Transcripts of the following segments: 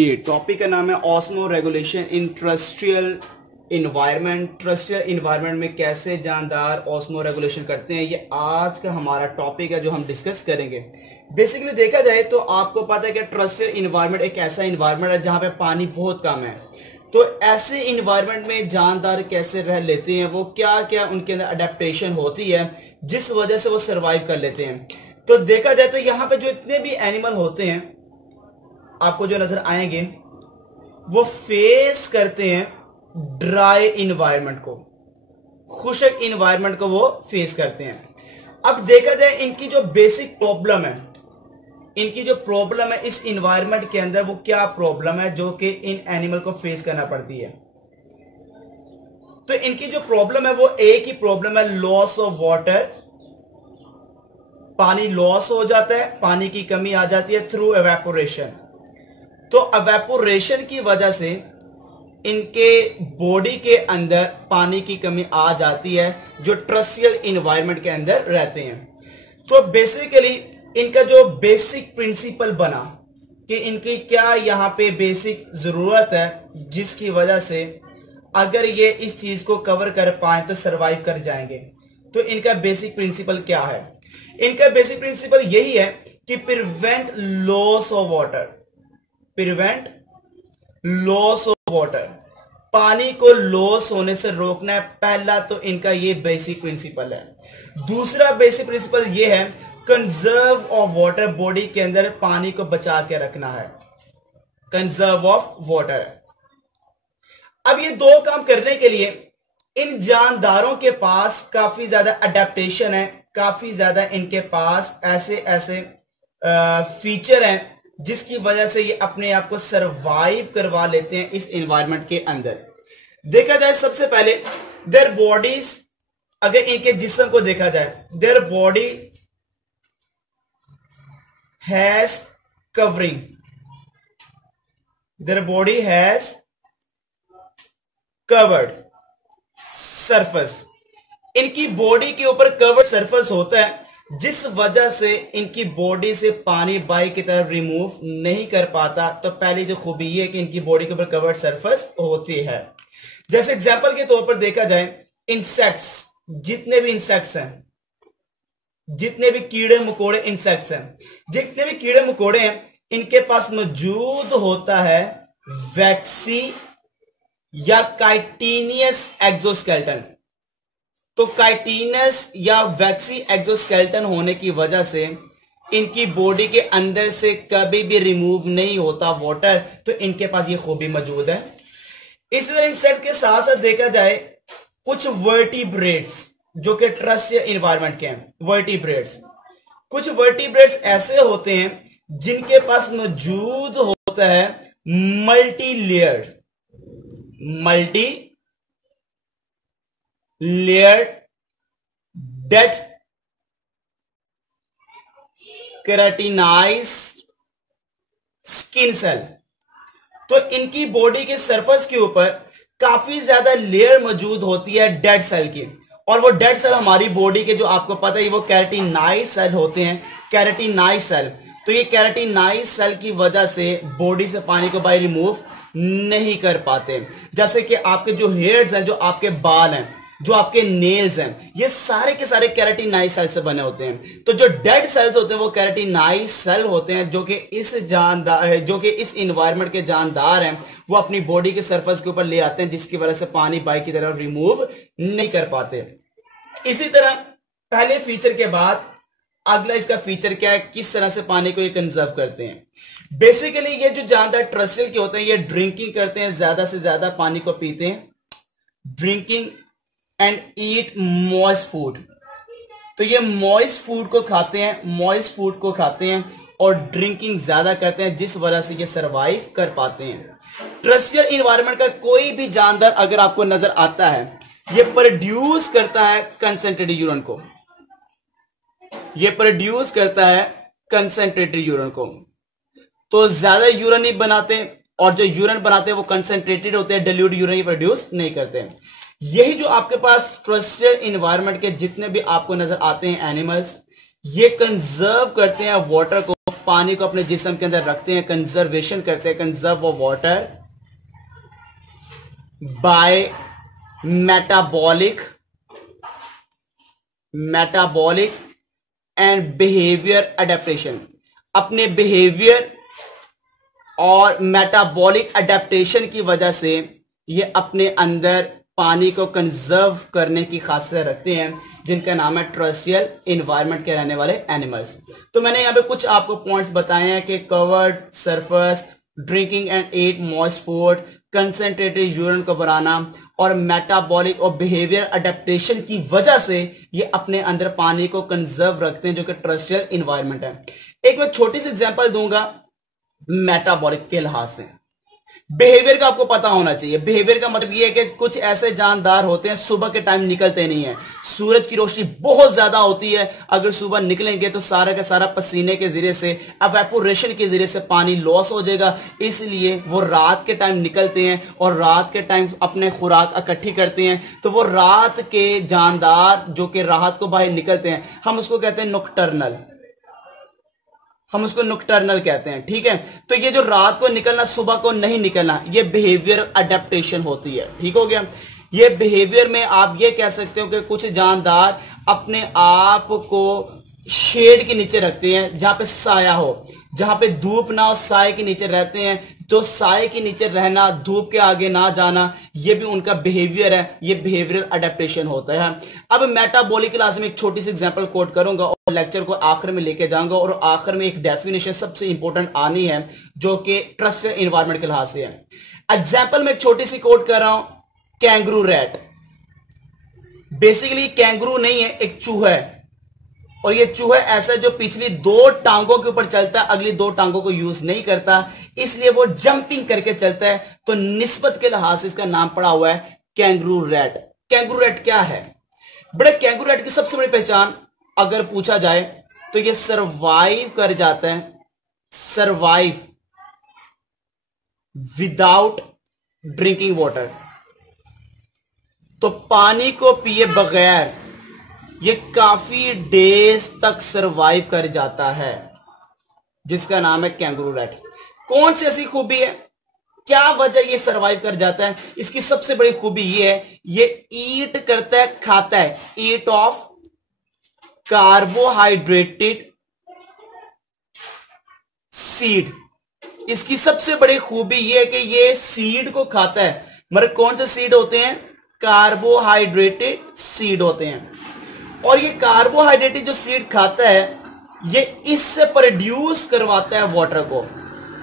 जी, topic का नाम है osmo regulation in terrestrial environment. Terrestrial environment में कैसे जानदार ऑस्मो रेगुलेशन करते हैं, ये आज का हमारा टॉपिक है जो हम डिस्कस करेंगे। बेसिकली देखा जाए तो आपको पता है कि ट्रस्ट्रियल इन्वायरमेंट एक ऐसा इन्वायरमेंट है जहां पे पानी बहुत कम है। तो ऐसे इन्वायरमेंट में जानदार कैसे रह लेते हैं, वो क्या क्या उनके अंदर अडेप्टेशन होती है जिस वजह से वो सर्वाइव कर लेते हैं। तो देखा जाए तो यहाँ पे जो इतने भी एनिमल होते हैं आपको जो नजर आएंगे वो फेस करते हैं ड्राई इन्वायरमेंट को, खुशक इन्वायरमेंट को वो फेस करते हैं। अब देखा जाए इनकी जो बेसिक प्रॉब्लम है, इनकी जो प्रॉब्लम है इस इन्वायरमेंट के अंदर, वो क्या प्रॉब्लम है जो कि इन एनिमल को फेस करना पड़ती है। तो इनकी जो प्रॉब्लम है वो एक ही प्रॉब्लम है, लॉस ऑफ वाटर। पानी लॉस हो जाता है, पानी की कमी आ जाती है थ्रू एवेपोरेशन। तो एवेपोरेशन की वजह से इनके बॉडी के अंदर पानी की कमी आ जाती है जो ट्रस्ट्रियल इन्वायरमेंट के अंदर रहते हैं। तो बेसिकली इनका जो बेसिक प्रिंसिपल बना कि इनकी क्या यहां पे बेसिक जरूरत है जिसकी वजह से अगर ये इस चीज को कवर कर पाए तो सरवाइव कर जाएंगे। तो इनका बेसिक प्रिंसिपल क्या है? इनका बेसिक प्रिंसिपल यही है कि prevent loss of water, prevent loss of water, पानी को लॉस होने से रोकना है। पहला तो इनका ये बेसिक प्रिंसिपल है। दूसरा बेसिक प्रिंसिपल ये है कंजर्व ऑफ वाटर, बॉडी के अंदर पानी को बचा के रखना है, कंजर्व ऑफ वाटर। अब ये दो काम करने के लिए इन जानदारों के पास काफी ज्यादा अडेप्टेशन है, काफी ज्यादा इनके पास ऐसे ऐसे फीचर हैं जिसकी वजह से ये अपने आप को सरवाइव करवा लेते हैं इस एनवायरनमेंट के अंदर। देखा जाए सबसे पहले देयर बॉडीज, अगर इनके जिस्म को देखा जाए, their body has covering, their body has curved surface. इनकी बॉडी के ऊपर कवर्ड सरफेस होता है जिस वजह से इनकी बॉडी से पानी बाई की तरफ रिमूव नहीं कर पाता। तो पहली जो खूबी ये है कि इनकी बॉडी के ऊपर कवर्ड सरफेस होती है। जैसे एग्जांपल के तौर पर देखा जाए, इंसेक्ट्स, जितने भी इंसेक्ट्स हैं, जितने भी कीड़े मकोड़े इंसेक्ट्स हैं, जितने भी कीड़े मकोड़े हैं, इनके पास मौजूद होता है वैक्सी या काइटिनियस एक्सोस्केलेटन। तो काइटिनस या वैक्सी एक्सोस्केलेटन होने की वजह से इनकी बॉडी के अंदर से कभी भी रिमूव नहीं होता वाटर। तो इनके पास ये खूबी मौजूद है। इसी तरह इंसेक्ट के साथ साथ देखा जाए कुछ वर्टिब्रेट्स जो कि ट्रस्ट्रियल इन्वायरमेंट के हैं, वर्टिब्रेट्स, कुछ वर्टिब्रेट्स ऐसे होते हैं जिनके पास मौजूद होता है multi layer dead keratinised skin cell. तो इनकी बॉडी के सरफेस के ऊपर काफी ज्यादा लेयर मौजूद होती है डेड सेल की, और वो डेड सेल हमारी बॉडी के जो आपको पता है वो केराटिनाइज सेल होते हैं, केराटिनाइज सेल। तो ये केराटिनाइज सेल की वजह से बॉडी से पानी को बाहर रिमूव नहीं कर पाते। जैसे कि आपके जो हेयर्स हैं, जो आपके बाल हैं, जो आपके नेल्स हैं, ये सारे के सारे केराटिनाइज सेल से बने होते हैं। तो जो डेड सेल्स होते हैं वो केराटिनाइज सेल होते हैं जो कि इस इन्वायरमेंट के जानदार हैं। वो अपनी बॉडी के सरफेस के ऊपर ले आते हैं जिसकी वजह से पानी बाई की तरफ रिमूव नहीं कर पाते। इसी तरह पहले फीचर के बाद अगला इसका फीचर क्या है, किस तरह से पानी को ये कंजर्व करते हैं। बेसिकली ये जो जानदार ट्रस्ट्रियल के होते हैं ये ड्रिंकिंग करते हैं, ज्यादा से ज्यादा पानी को पीते हैं, drinking and eat moist food. तो ये मॉइस्ट फूड को खाते हैं, मॉइस्ट फूड को खाते हैं और ड्रिंकिंग ज्यादा करते हैं जिस वजह से ये सरवाइव कर पाते हैं। ट्रस्ट्रियल इन्वायरमेंट का कोई भी जानदार अगर आपको नजर आता है, ये प्रोड्यूस करता है कंसेंट्रेटेड यूरिन को, ये प्रोड्यूस करता है कंसेंट्रेटेड यूरिन को। तो ज्यादा यूरिन नहीं बनाते, और जो यूरिन बनाते हैं वो कंसेंट्रेटेड होते हैं, डाइल्यूट यूरिन प्रोड्यूस नहीं करते। यही जो आपके पास ट्रस्ट्रियल इन्वायरमेंट के जितने भी आपको नजर आते हैं एनिमल्स, ये कंजर्व करते हैं वाटर को, पानी को अपने जिस्म के अंदर रखते हैं, कंजर्वेशन करते हैं, conserve of water bye metabolic and behaviour adaptation. अपने बिहेवियर और मेटाबॉलिक अडेप्टेशन की वजह से ये अपने अंदर पानी को कंजर्व करने की खासियत रखते हैं, जिनका नाम है टेरेस्ट्रियल एनवायरनमेंट के रहने वाले एनिमल्स। तो मैंने यहाँ पे कुछ आपको पॉइंट्स बताए हैं कि curved surface, drinking and eat moist food, concentrated urine को बनाना और मेटाबॉलिक और बिहेवियर अडेप्टेशन की वजह से ये अपने अंदर पानी को कंजर्व रखते हैं, जो कि टेरेस्ट्रियल एनवायरनमेंट है। एक मैं छोटी सी एग्जांपल दूंगा मेटाबॉलिक के लिहाज से। बिहेवियर का आपको पता होना चाहिए। बिहेवियर का मतलब ये है कि कुछ ऐसे जानदार होते हैं सुबह के टाइम निकलते नहीं है, सूरज की रोशनी बहुत ज्यादा होती है, अगर सुबह निकलेंगे तो सारा का सारा पसीने के जरिए से, एवेपोरेशन के जरिए से पानी लॉस हो जाएगा, इसलिए वो रात के टाइम निकलते हैं और रात के टाइम अपने खुराक इकट्ठी करते हैं। तो वो रात के जानदार जो कि रात को बाहर निकलते हैं, हम उसको कहते हैं नॉकटर्नल, हम उसको नॉकटर्नल कहते हैं। ठीक है, तो ये जो रात को निकलना, सुबह को नहीं निकलना, ये बिहेवियर अडेप्टेशन होती है। ठीक हो गया। ये बिहेवियर में आप ये कह सकते हो कि कुछ जानदार अपने आप को शेड के नीचे रखते हैं, जहां पे साया हो, जहां पे धूप ना हो, साए के नीचे रहते हैं। तो साए के नीचे रहना, धूप के आगे ना जाना, ये भी उनका बिहेवियर है, ये बिहेवियरल अडेप्टेशन होता है। अब मेटाबॉलिक क्लास में एक छोटी सी एग्जांपल कोट करूंगा और लेक्चर को आखिर में लेके जाऊंगा, और आखिर में एक डेफिनेशन सबसे इंपॉर्टेंट आनी है जो कि टेरेस्ट्रियल एनवायरनमेंट के लिहाज से है। एग्जांपल में एक छोटी सी कोट कर रहा हूं, कैंगरू रैट। बेसिकली कैंगरू नहीं है, एक चूहा है, और ये चूहा ऐसा जो पिछली दो टांगों के ऊपर चलता है, अगली दो टांगों को यूज नहीं करता, इसलिए वो जंपिंग करके चलता है। तो निस्बत के लिहाज से इसका नाम पड़ा हुआ है कैंगरू रैट। कैंगरू रैट क्या है? बड़े कैंगरू रैट की सबसे बड़ी पहचान अगर पूछा जाए तो ये सर्वाइव कर जाता है, सर्वाइव विदाउट ड्रिंकिंग वाटर। तो पानी को पिए बगैर ये काफी डेज तक सरवाइव कर जाता है, जिसका नाम है कैंगरू रैट। कौन सी ऐसी खूबी है, क्या वजह ये सरवाइव कर जाता है? इसकी सबसे बड़ी खूबी ये है, ये ईट करता है, खाता है, ईट ऑफ कार्बोहाइड्रेटेड सीड। इसकी सबसे बड़ी खूबी ये है कि ये सीड को खाता है। मगर कौन से सीड होते हैं? कार्बोहाइड्रेटेड सीड होते हैं। और ये कार्बोहाइड्रेटेड जो सीड खाता है, ये इससे प्रोड्यूस करवाता है वाटर को,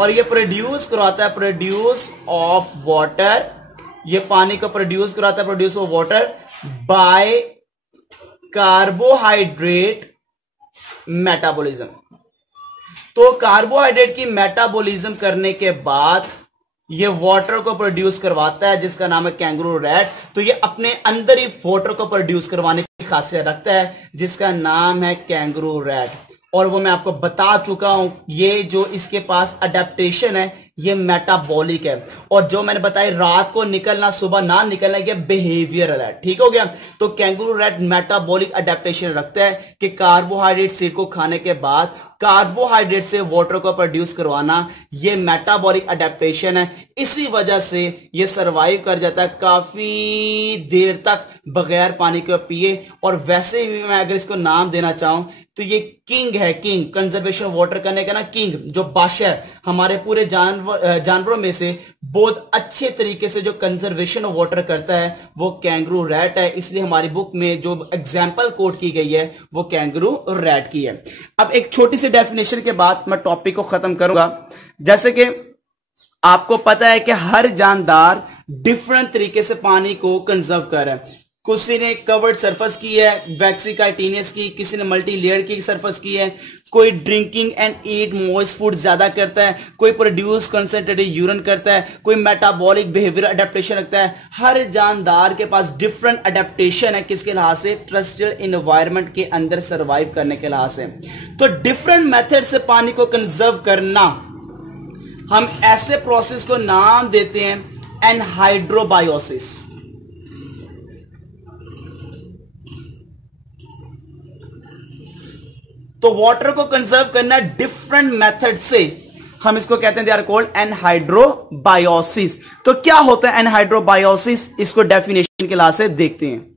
और ये प्रोड्यूस करवाता है, प्रोड्यूस ऑफ वाटर, ये पानी को प्रोड्यूस कराता है, produce of water bye carbohydrate metabolism. तो कार्बोहाइड्रेट की मेटाबॉलिज्म करने के बाद ये वाटर को प्रोड्यूस करवाता है, जिसका नाम है कैंगरू रैट। तो ये अपने अंदर ही वाटर को प्रोड्यूस करवाने की खासियत रखता है, जिसका नाम है कैंगरू रैट। और वो मैं आपको बता चुका हूं, ये जो इसके पास अडेप्टेशन है ये मेटाबॉलिक है, और जो मैंने बताया रात को निकलना, सुबह ना निकलना, ये बिहेवियरल है। ठीक हो गया। तो कैंगरू रैट मेटाबॉलिक अडेप्टेशन रखता है कि कार्बोहाइड्रेट सीड को खाने के बाद कार्बोहाइड्रेट से वाटर को प्रोड्यूस करवाना, ये मेटाबॉलिक अडेप्टेशन है। इसी वजह से ये सरवाइव कर जाता है काफी देर तक बगैर पानी को पिए। और वैसे भी मैं अगर इसको नाम देना चाहूं तो ये किंग है, किंग, कंजर्वेशन वाटर करने का ना किंग, जो बादशाह है हमारे पूरे जानवरों में से बहुत अच्छे तरीके से जो कंजर्वेशन ऑफ वाटर करता है वो कैंगरू रैट है। इसलिए हमारी बुक में जो एग्जाम्पल कोट की गई है वो कैंगरू रैट की है। अब एक छोटी सी डेफिनेशन के बाद मैं टॉपिक को खत्म करूंगा। जैसे कि आपको पता है कि हर जानदार डिफरेंट तरीके से पानी को कंजर्व कर रहा है। किसी ने कवर्ड सरफेस की है, वैक्सीकाइटिनियस की, किसी ने मल्टी लेयर की सरफेस की है, कोई drinking and eat moist food ज्यादा करता है, कोई प्रोड्यूस कंसंट्रेटेड यूरिन करता है, कोई मेटाबॉलिक बिहेवियर अडेप्टेशन रखता है। हर जानदार के पास डिफरेंट अडेप्टेशन है, किसके लिहाज से? टेरेस्ट्रियल एनवायरनमेंट के अंदर सर्वाइव करने के लिहाज से। तो डिफरेंट मेथड से पानी को कंजर्व करना, हम ऐसे प्रोसेस को नाम देते हैं एनहाइड्रोबायोसिस। तो वाटर को कंजर्व करना डिफरेंट मेथड से, हम इसको कहते हैं दे आर कॉल्ड एनहाइड्रोबायोसिस। तो क्या होता है एनहाइड्रोबायोसिस, इसको डेफिनेशन के लास्ट से देखते हैं।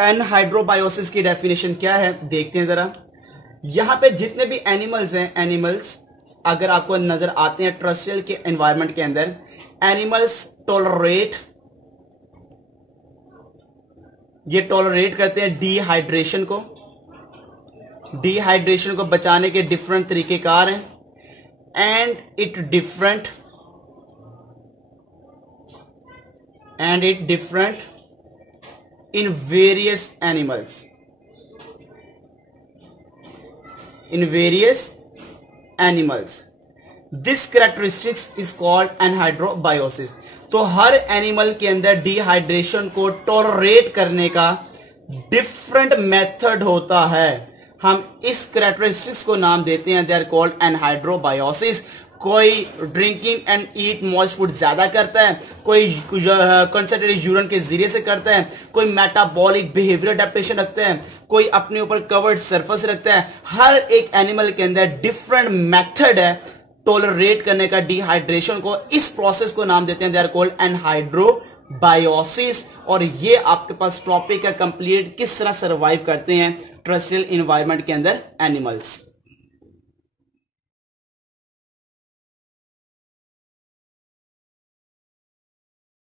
एनहाइड्रोबायोसिस की डेफिनेशन क्या है देखते हैं जरा। यहां पे जितने भी एनिमल्स हैं, एनिमल्स अगर आपको नजर आते हैं टर्रेस्ट्रियल के एनवायरनमेंट के अंदर, एनिमल्स टॉलरेट, ये टॉलरेट करते हैं डिहाइड्रेशन को। डिहाइड्रेशन को बचाने के डिफरेंट तरीकेकार हैं, and it different in various animals, this characteristics is called anhydrobiosis. तो हर एनिमल के अंदर डिहाइड्रेशन को टॉलरेट करने का डिफरेंट मेथड होता है। हम इस कैरेक्टरिस्टिक्स को नाम देते हैं, दे आर कॉल्ड एनहाइड्रोबायोसिस। कोई drinking and eat moist food ज्यादा करता है, कोई कंसंट्रेटेड यूरिन के जरिए से करता है, कोई मेटाबॉलिक बिहेवियर अडेप्टेशन रखता है, कोई अपने ऊपर कवर्ड सरफेस रखता है। हर एक एनिमल के अंदर डिफरेंट मेथड है टॉलरेट करने का डिहाइड्रेशन को। इस प्रोसेस को नाम देते हैं दे आर कॉल्ड एनहाइड्रोबायोसिस। और ये आपके पास टॉपिक है कंप्लीट, किस तरह सर्वाइव करते हैं टर्रेस्ट्रियल एनवायरनमेंट के अंदर एनिमल्स।